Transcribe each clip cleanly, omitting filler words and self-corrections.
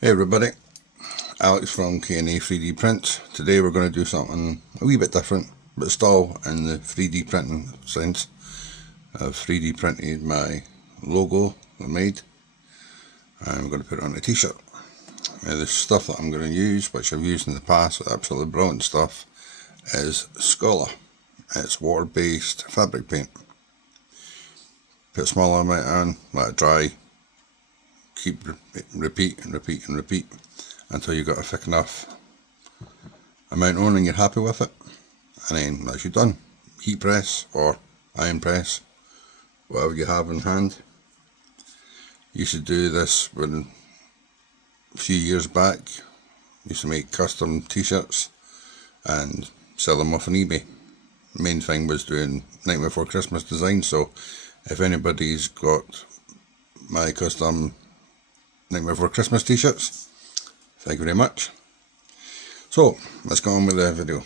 Hey everybody, Alex from K&A 3D Prints. Today we're going to do something a wee bit different, but still in the 3D printing sense. I've 3D printed my logo I made, and I'm going to put it on a t-shirt. The stuff that I'm going to use, which I've used in the past, absolutely brilliant stuff, is Scholar. It's water-based fabric paint. Put a small amount on, let it dry, keep repeat and repeat and repeat until you've got a thick enough amount on and you're happy with it, and then that's you done. Heat press or iron press, whatever you have in hand. Used to do this when a few years back. Used to make custom t-shirts and sell them off on eBay. The main thing was doing Nightmare Before Christmas designs, so if anybody's got my custom Nightmare Before Christmas t-shirts, thank you very much. So let's go on with the video.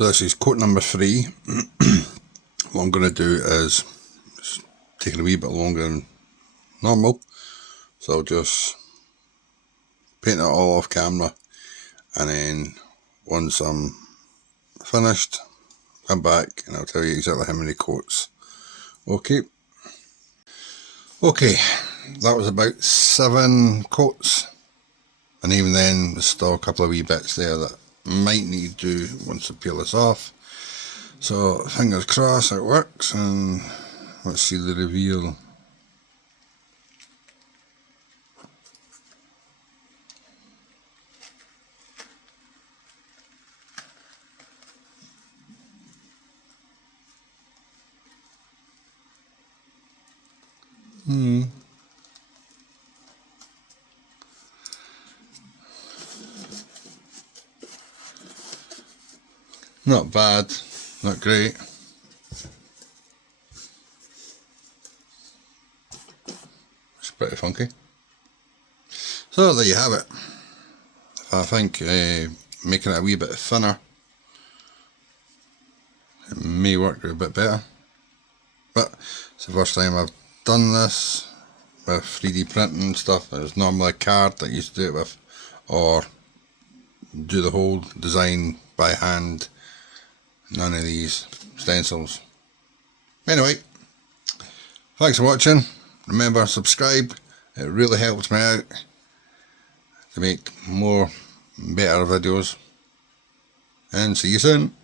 So this is coat number 3. What I'm going to do is, it's taking a wee bit longer than normal, so I'll just paint it all off camera, and then once I'm finished, come back and I'll tell you exactly how many coats. Okay, that was about 7 coats, and even then there's still a couple of wee bits there that might need to do once I peel this off. So fingers crossed it works, and let's see the reveal. Not bad, not great. It's pretty funky. So there you have it. I think making it a wee bit thinner, it may work a bit better. But it's the first time I've done this with 3D printing and stuff. There's normally a card that I used to do it with, or do the whole design by hand. None of these stencils. Anyway, thanks for watching. Remember, subscribe. It really helps me out to make more better videos. And see you soon.